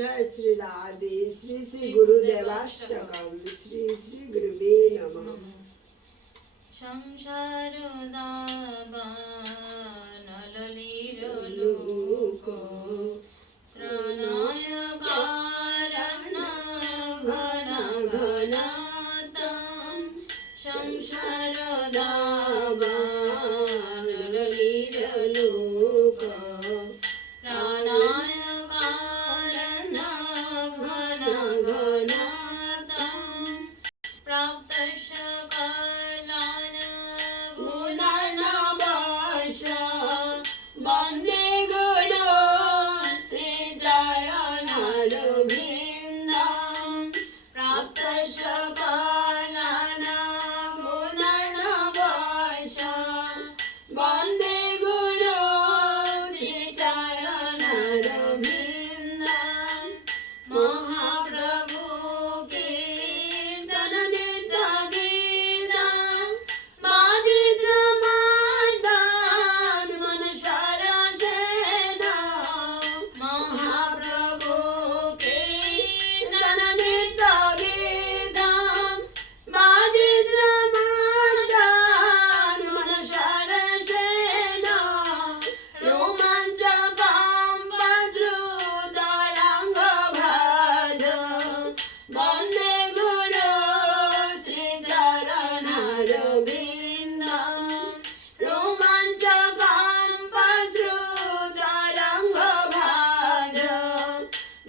जय श्री राधे श्री श्री गुरुदेव श्री श्री गुरुवे नम। সংসার দাবানলির লোক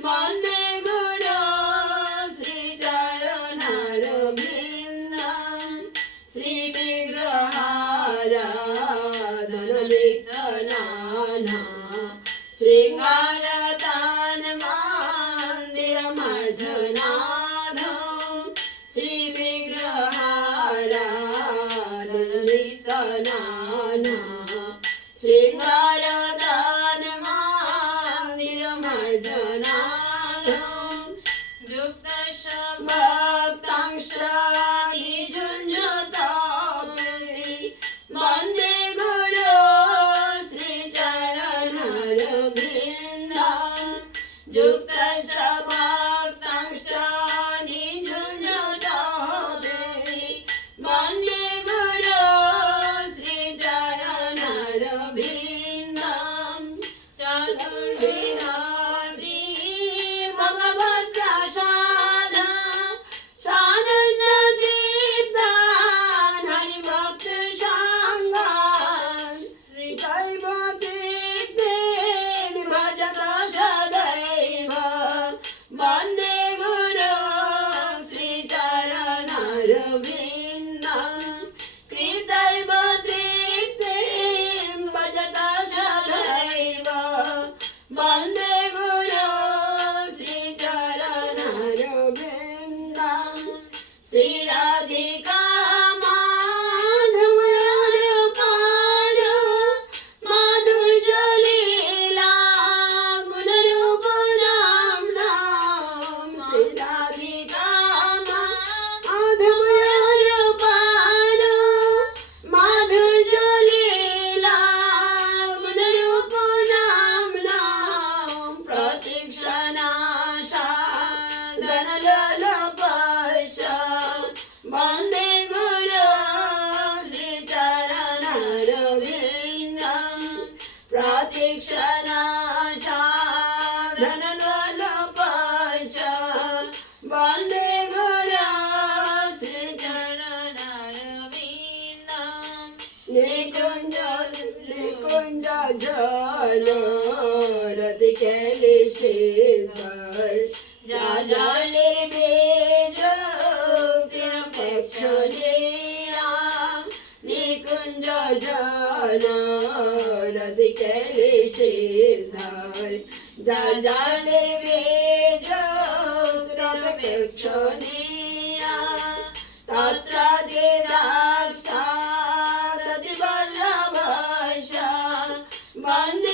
Mom. Bye. নিকুঞ্জ নিকুঞ্জ জল রত খেলে শিবর জালের বেজ পক্ষে নিকুঞ্জ জল রত খেলে শিবর জালের বেজ পক্ষে তত্র দেদা Monday.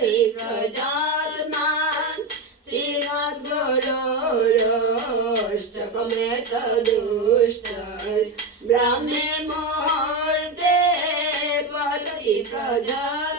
શ્રીપ્રજાત્માન શ્રીમદ ગુરોષ્ટકમે તદુષ્ટ બ્રહ્મે મોહર્તે પતિ પ્રજા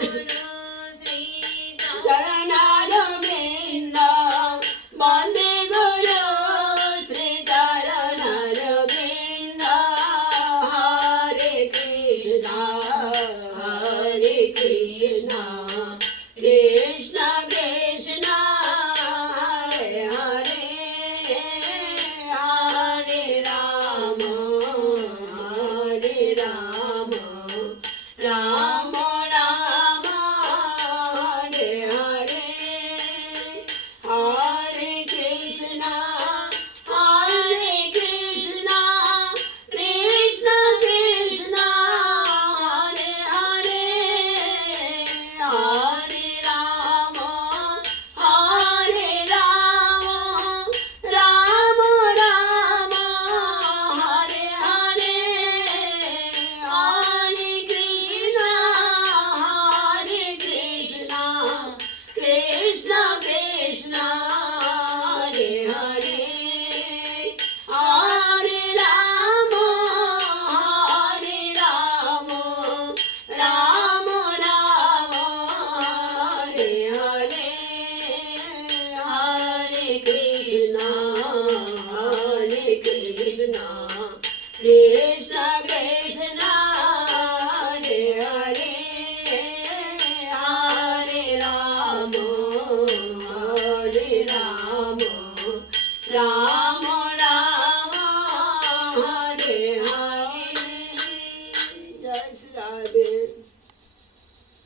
Hallelujah.